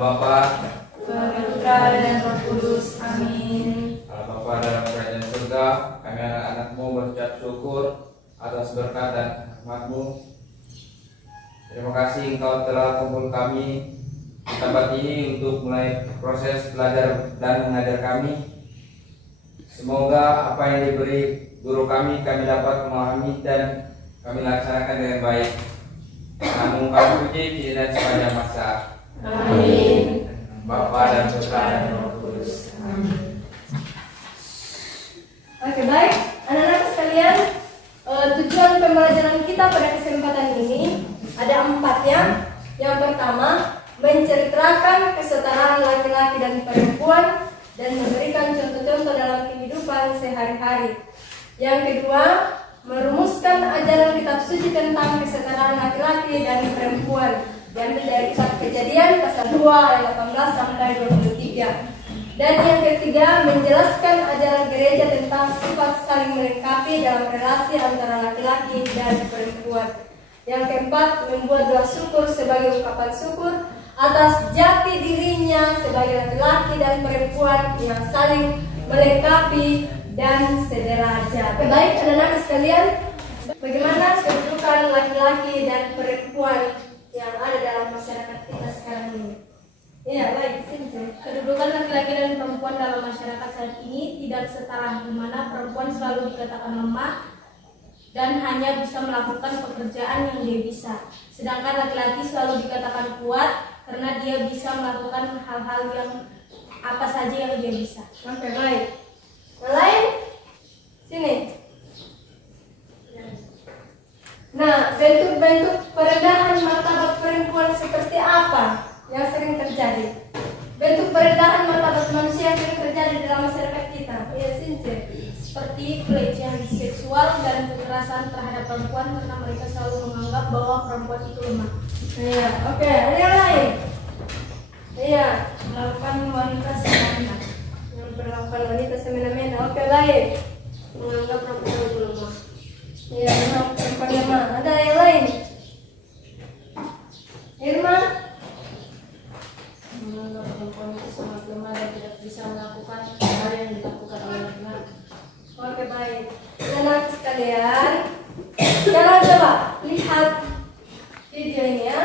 Bapa, Putra dan Roh Kudus. Amin. Allah Bapa dalam kerajaan surga, kami anak-anak-Mu berucap syukur atas berkat dan rahmat-Mu. Terima kasih Engkau telah kumpul kami di tempat ini untuk mulai proses belajar dan mengajar kami. Semoga apa yang diberi guru kami dapat memahami dan kami laksanakan dengan baik. Namun kami puji kini dan sepanjang masa. Amin. Bapa dan Putra dan Roh Kudus. Amin. Oke, baik, anak-anak sekalian, tujuan pembelajaran kita pada kesempatan ini ada 4 ya. Yang pertama, menceritakan kesetaraan laki-laki dan perempuan dan memberikan contoh-contoh dalam kehidupan sehari-hari. Yang kedua, merumuskan ajaran kitab suci tentang kesetaraan laki-laki dan perempuan, diambil dari kitab Kejadian pasal 2 ayat 18 sampai 23. Dan yang ketiga, menjelaskan ajaran gereja tentang sifat saling melengkapi dalam relasi antara laki-laki dan perempuan. Yang keempat, membuat doa syukur sebagai ungkapan syukur atas jati dirinya sebagai laki-laki dan perempuan yang saling melengkapi dan sederajat. Baik, anak-anak sekalian, bagaimana kedudukan laki-laki dan perempuan yang ada dalam masyarakat kita sekarang ini? Ya, baik. Kedudukan laki-laki dan perempuan dalam masyarakat saat ini tidak setara, di mana perempuan selalu dikatakan lemah dan hanya bisa melakukan pekerjaan yang dia bisa. Sedangkan laki-laki selalu dikatakan kuat karena dia bisa melakukan hal-hal yang apa saja yang dia bisa. Oke, baik. Yang lain? Sini. Nah, bentuk-bentuk perendahan martabat perempuan seperti apa yang sering terjadi? Bentuk perendahan martabat manusia yang sering terjadi dalam masyarakat kita. Ya, Since. Seperti pelecehan seksual dan kekerasan terhadap perempuan karena mereka selalu menganggap bahwa perempuan itu lemah. Iya, oke. Ada yang lain? Iya, Melakukan wanita semena-mena. memperlakukan wanita semena-mena. Oke, baik. Menganggap perempuan itu lemah. Iya, memang perempuan lemah. Ada yang lain? Irma? Menganggap perempuan itu sangat lemah dan tidak bisa melakukan hal yang dilakukan oleh laki-laki. Oke, baik. Anak sekalian, sekarang coba lihat video ini ya.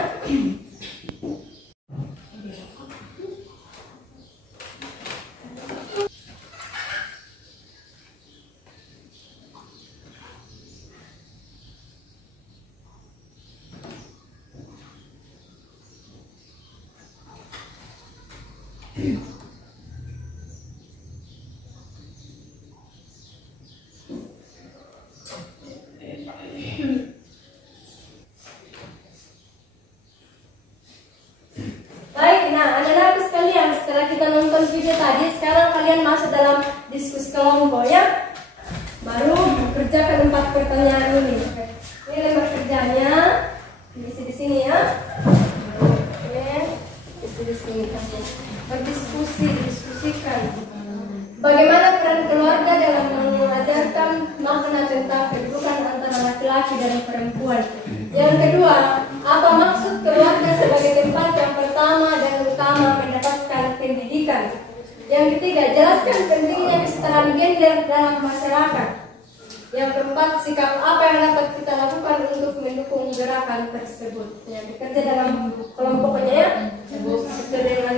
Baik, nah anak-anak sekalian, setelah kita nonton video tadi, sekarang kalian masuk dalam diskusi kelompok ya. Baru kerjakan 4 pertanyaan ini. Oke. Ini lembar kerjanya, isi di sini ya. Oke, isi di sini kasih. Berdiskusi, diskusikan. Bagaimana peran keluarga dalam mengajarkan makna tentang kedudukan antara laki-laki dan perempuan? Yang kedua, apa maksud keluarga sebagai tempat yang pertama dan utama mendapatkan pendidikan? Yang ketiga, jelaskan pentingnya kesetaraan gender dalam masyarakat. Yang keempat, sikap apa yang dapat kita lakukan untuk mendukung gerakan tersebut? Yang bekerja dalam kelompoknya ya, bekerja dengan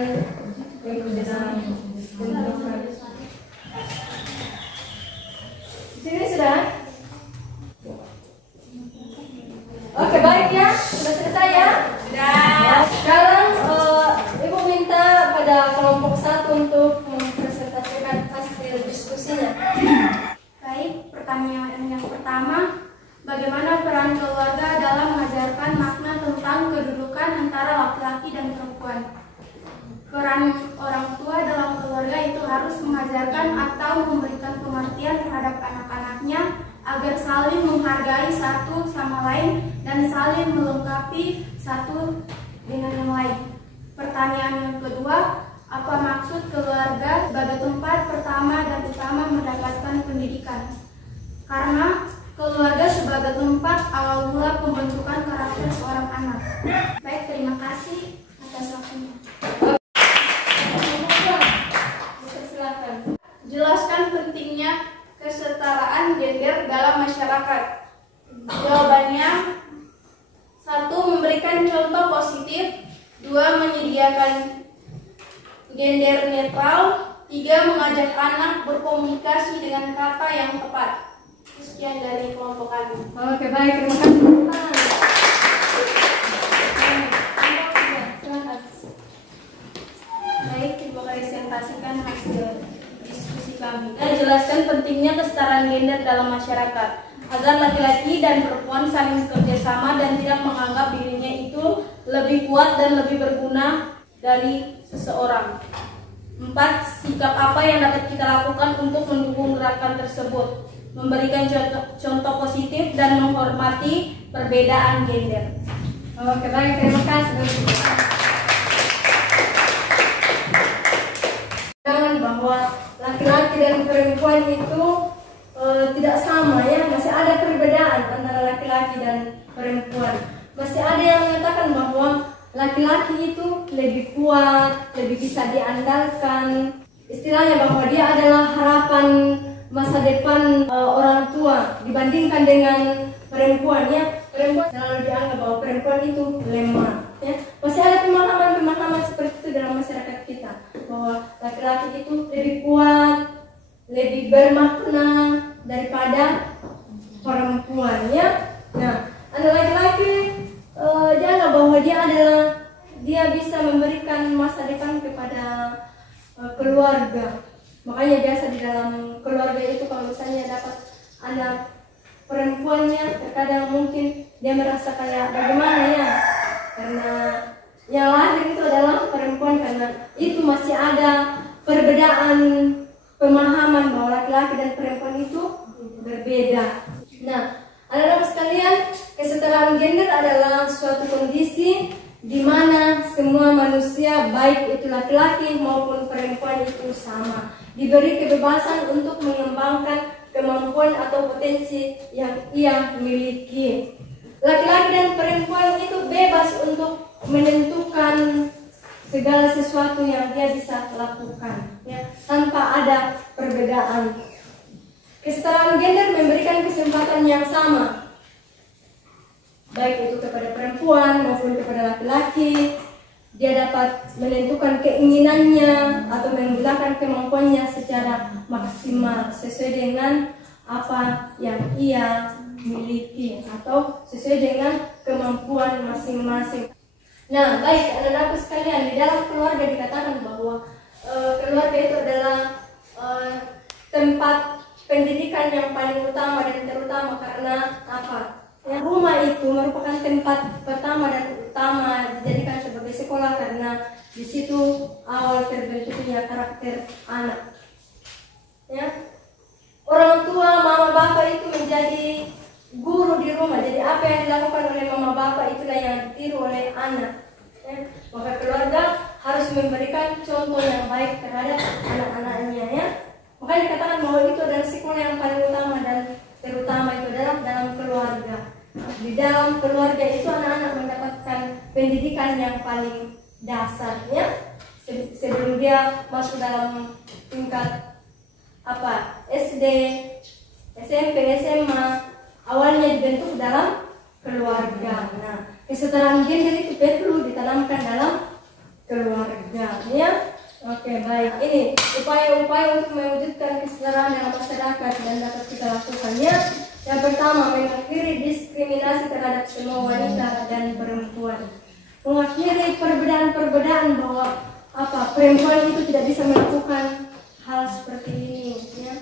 sini sudah. Oke, baik ya, sudah selesai ya. Sudah. Sekarang Ibu minta pada kelompok 1 untuk mempresentasikan hasil diskusinya. Baik, pertanyaan yang pertama, bagaimana peran keluarga dalam mengajarkan makna tentang kedudukan antara laki-laki dan perempuan? Peran orang tua dalam keluarga itu harus mengajarkan atau memberikan pengertian terhadap anak-anaknya agar saling menghargai satu sama lain dan saling melengkapi satu dengan yang lain. Pertanyaan yang kedua, apa maksud keluarga sebagai tempat pertama dan utama mendapatkan pendidikan? Karena keluarga sebagai tempat awal mula pembentukan karakter seorang anak. Baik, terima kasih atas waktunya. 2. Menyediakan gender netral. 3. Mengajak anak berkomunikasi dengan kata yang tepat. Sekian dari kelompok kami. Oke, baik, terima kasih. Baik, terima presentasikan hasil diskusi kami. Dan jelaskan pentingnya kesetaraan gender dalam masyarakat agar laki-laki dan perempuan saling bekerjasama dan tidak menganggap dirinya itu lebih kuat dan lebih berguna dari seseorang. 4. Sikap apa yang dapat kita lakukan untuk mendukung gerakan tersebut? Memberikan contoh positif dan menghormati perbedaan gender. Oke, baik, terima kasih. Bahwa laki-laki dan perempuan itu tidak sama ya, masih ada perbedaan antara laki-laki dan perempuan. Masih ada yang mengatakan bahwa laki-laki itu lebih kuat, lebih bisa diandalkan. Istilahnya bahwa dia adalah harapan masa depan orang tua dibandingkan dengan perempuan ya. Perempuan selalu dianggap bahwa perempuan itu lemah ya. Masih ada pemahaman seperti itu dalam masyarakat kita, bahwa laki-laki itu lebih kuat, lebih bermakna daripada perempuan ya. Nah, ada laki-laki dianggap bahwa dia bisa memberikan masa depan kepada keluarga. Makanya biasa di dalam keluarga itu kalau misalnya dapat anak perempuannya, terkadang mungkin dia merasa kayak bagaimana ya, karena yang lahir itu adalah perempuan, karena itu masih ada perbedaan pemahaman bahwa laki-laki dan perempuan itu berbeda. Nah, anak-anak sekalian, kesetaraan gender adalah suatu kondisi di mana semua manusia, baik itu laki-laki maupun perempuan, itu sama, diberi kebebasan untuk mengembangkan kemampuan atau potensi yang ia miliki. Laki-laki dan perempuan itu bebas untuk menentukan segala sesuatu yang dia bisa lakukan ya, tanpa ada perbedaan. Kesetaraan gender memberikan kesempatan yang sama, baik itu kepada perempuan maupun kepada laki-laki. Dia dapat menentukan keinginannya atau menggunakan kemampuannya secara maksimal sesuai dengan apa yang ia miliki atau sesuai dengan kemampuan masing-masing. Nah, baik anak-anakku sekalian, di dalam keluarga dikatakan bahwa keluarga itu adalah tempat pendidikan yang paling utama dan terutama. Karena apa? Ya, rumah itu merupakan tempat pertama dan utama dijadikan sebagai sekolah, karena di situ awal terbentuknya karakter anak. Ya, orang tua, mama bapak itu menjadi guru di rumah. Jadi apa yang dilakukan oleh mama bapak itulah yang ditiru oleh anak. Ya, maka keluarga harus memberikan contoh yang baik terhadap anak-anaknya ya. Makanya dikatakan bahwa itu adalah sekolah yang paling utama dan terutama itu adalah dalam keluarga. Di dalam keluarga itu anak-anak mendapatkan pendidikan yang paling dasarnya sebelum dia masuk dalam tingkat SD, SMP, SMA, awalnya dibentuk dalam keluarga. Nah, kesetaraan gender itu perlu ditanamkan dalam keluarga ya. Oke, baik. Ini upaya-upaya untuk mewujudkan kesetaraan dalam masyarakat dan dapat kita lakukannya. Yang pertama, mengakhiri diskriminasi terhadap semua wanita dan perempuan. Mengakhiri perbedaan-perbedaan bahwa perempuan itu tidak bisa melakukan hal seperti ini ya.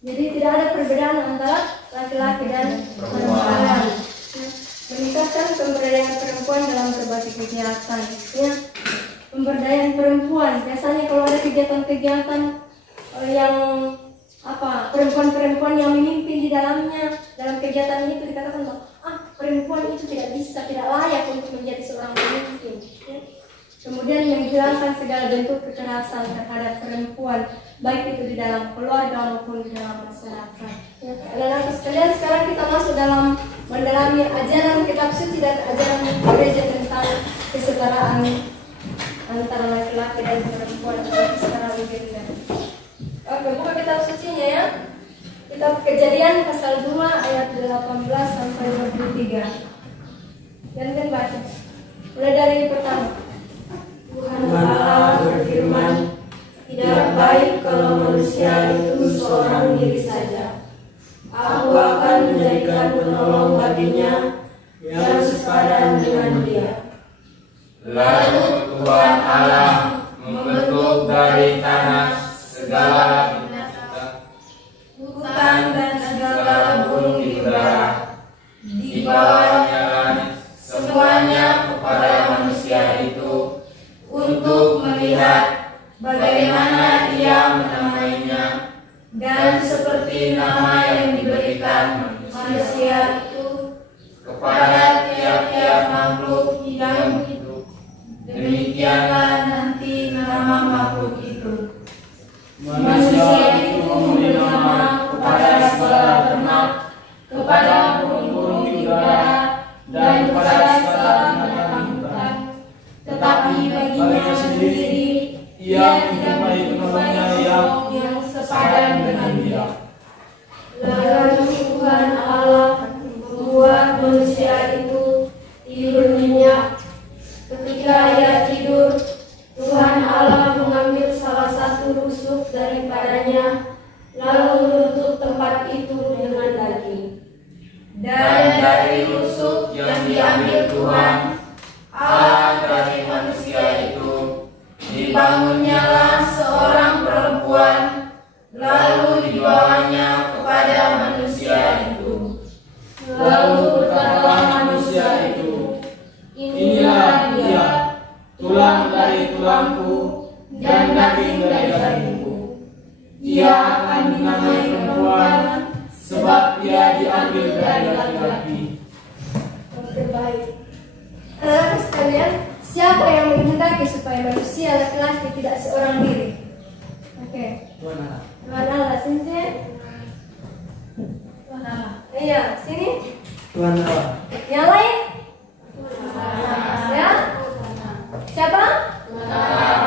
Jadi tidak ada perbedaan antara laki-laki dan perempuan. Ya. Meningkatkan pemberdayaan perempuan dalam berbagai kegiatan ya. Pemberdayaan perempuan, biasanya kalau ada kegiatan-kegiatan yang perempuan-perempuan yang memimpin di dalamnya, dalam kegiatan itu dikatakan bahwa perempuan itu tidak bisa, tidak layak untuk menjadi seorang pemimpin ya. Kemudian menghilangkan segala bentuk kekerasan terhadap perempuan, baik itu di dalam keluarga maupun di dalam masyarakat ya. Anak-anak sekalian, sekarang kita masuk dalam mendalami ajaran kitab suci dan ajaran gereja tentang kesetaraan antara laki-laki dan perempuan atau kesetaraan gender. Oke, buka kitab sucinya ya. Kitab Kejadian pasal 2 ayat 18 sampai 23. Dan baca. Mulai dari pertama. Tuhan Allah membentuk dari tanah segala binatang, hutan dan segala burung di udara, di bawahnya langit, semuanya kepada manusia itu untuk melihat bagaimana ia menamainya, dan seperti nama yang diberikan manusia itu kepada tiap-tiap makhluk yang hidup, demikianlah nanti nama makhluk itu. Manusia itu memberi nama kepada segala ternak, kepada burung-burung di udara, dan kepada segala binatang hutan. Tetapi baginya sendiri, ia tidak menyukai yang sepadan dengan dia. Lalu Tuhan Allah membuat manusia itu tidur nyenyak. Ketika ia tidur, Tuhan Allah mengambil salah satu rusuk daripadanya, lalu menutup tempat itu dengan daging. Dan dari rusuk yang diambil Tuhan Allah dari manusia itu, dibangunnyalah seorang perempuan, lalu dibawanya kepada manusia itu. Lalu berkatalah manusia itu, inilah dia, tulang dari tulangku dan daging dari dagingku. Ia akan dinamai perempuan, sebab ia diambil dari laki-laki. Oke, baik. Anak-anak sekalian, siapa yang menghendaki supaya manusia laki-laki tidak seorang diri? Oke. Tuhan Allah, sini. Tuhan Allah. Iya, sini. Tuhan Allah. Yang lain? Ya? Siapa?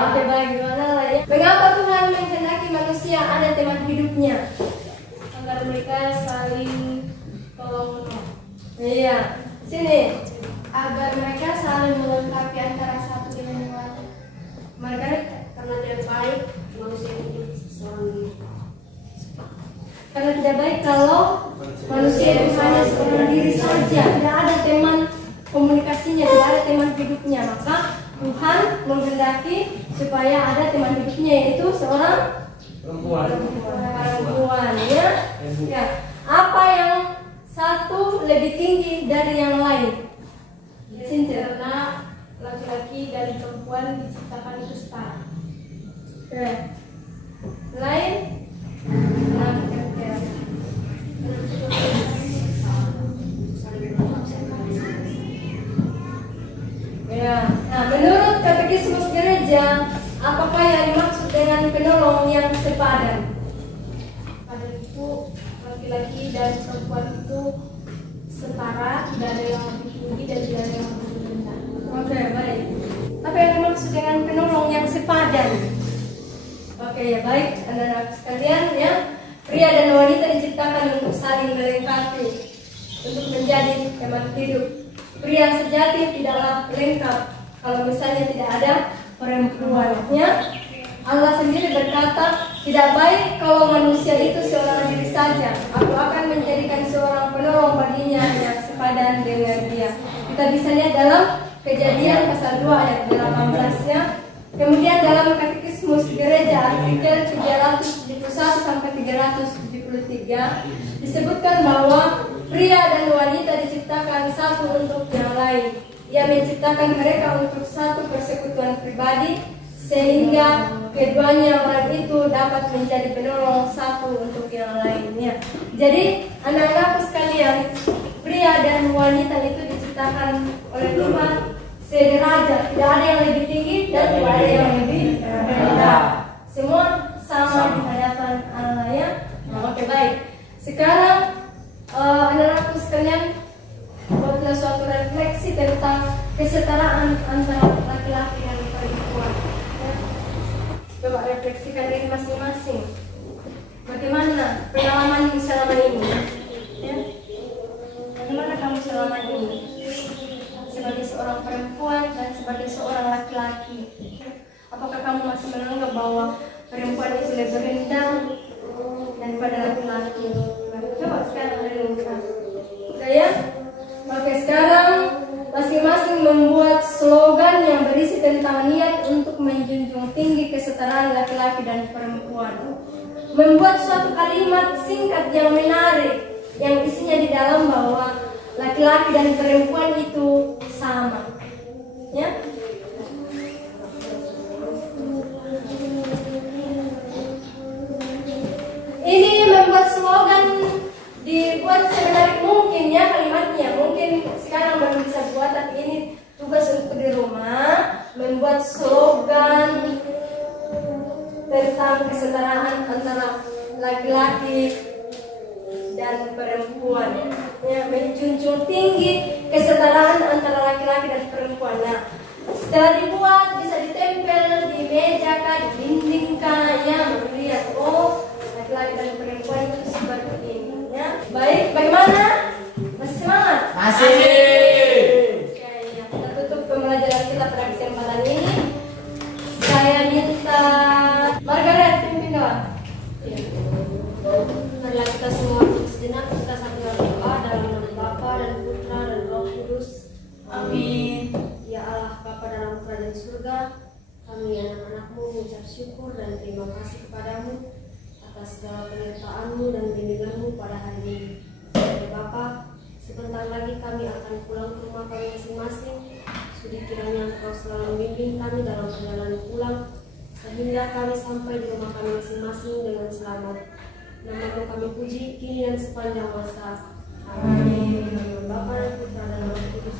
Oke, baik. Tuhan Allah ya. Mengapa Tuhan menghendaki manusia ada teman hidupnya? Agar mereka saling tolong-menolong. Iya. Sini. Agar mereka saling melengkapi antara satu dengan yang lain. Margaret. Karena tidak baik manusia hidup seorang diri. Karena tidak baik kalau manusia itu hanya seorang diri saja, tidak ada teman komunikasinya, tidak ada teman hidupnya. Maka Tuhan menghendaki supaya ada teman hidupnya, yaitu seorang perempuan. Ya. Apa yang satu lebih tinggi dari yang lain? Karena laki-laki dan perempuan diciptakan itu setara. Lain? Ya. Nah, menurut Katekismus Gereja, apakah yang dimaksud dengan penolong yang sepadan? Pada itu laki-laki dan perempuan itu setara, tidak ada yang lebih tinggi dan tidak ada yang lebih rendah. Oke, baik. Apa yang dimaksud dengan penolong yang sepadan? Oke, ya baik, anak-anak sekalian ya. Pria dan wanita diciptakan untuk saling melengkapi, untuk menjadi teman hidup. Pria sejati tidaklah lengkap kalau misalnya tidak ada perempuannya. Allah sendiri berkata, tidak baik kalau manusia itu seorang diri saja. Aku akan menjadikan seorang penolong baginya yang sepadan dengan dia. Kita bisa lihat dalam Kejadian pasal 2 ayat 18-nya. Kemudian dalam Katekismus Gereja artikel 371 sampai 373 disebutkan bahwa pria dan wanita diciptakan satu untuk yang lain. Ia menciptakan mereka untuk satu persekutuan pribadi, sehingga keduanya orang itu dapat menjadi penolong satu untuk yang lainnya. Jadi anak-anak sekalian, pria dan wanita itu diciptakan oleh Tuhan sederajat, tidak ada yang lebih tinggi dan tidak ada yang lebih rendah. Semua sama di hadapan Allah ya. Oke, baik. Sekarang anak-anak sekalian, buatlah suatu refleksi tentang kesetaraan antara laki-laki dan perempuan. Ya. Coba refleksikan diri masing-masing. Bagaimana pengalaman selama ini? Ya. Bagaimana kamu selama ini? Sebagai seorang perempuan dan sebagai seorang laki-laki, apakah kamu masih menganggap bahwa perempuan itu lebih rendah daripada laki-laki? Coba sekarang renungkan. Oke ya. Oke, sekarang masing-masing membuat slogan yang berisi tentang niat untuk menjunjung tinggi kesetaraan laki-laki dan perempuan. Membuat suatu kalimat singkat yang menarik, yang isinya di dalam bahwa laki-laki dan perempuan itu sama. Ya. Ini membuat slogan dibuat semenarik mungkin ya kalimatnya. Mungkin sekarang baru bisa buat, tapi ini tugas untuk di rumah membuat slogan tentang kesetaraan antara laki-laki dan perempuan. Ya, menjunjung tinggi kesetaraan antara laki-laki dan perempuan. Nah, setelah dibuat bisa ditempel di meja kah, di dinding kah, ya melihat oh laki-laki dan perempuan itu seperti ini. Ya, baik, bagaimana? Masih semangat? Masih. Oke, ya. Kita tutup pembelajaran kita pada kesempatan ini. Saya minta Margaret pimpin doa. Iya. Marilah kita semua sejenak kita sambil berdoa dalam nama Bapa dan Putra dan Roh Kudus. Amin. Ya Allah Bapa dalam kerajaan surga, kami anak-anakmu mengucap syukur dan terima kasih kepadamu atas segala penyertaan-Mu dan bimbingan-Mu pada hari ini. Ya Bapa, sebentar lagi kami akan pulang ke rumah kami masing-masing. Sudi kiranya Engkau selalu membimbing kami dalam perjalanan pulang, sehingga kami sampai di rumah kami masing-masing dengan selamat. Nama-Mu kami puji kini dan sepanjang masa. Amin. Bapa dan Putra dan Roh Kudus.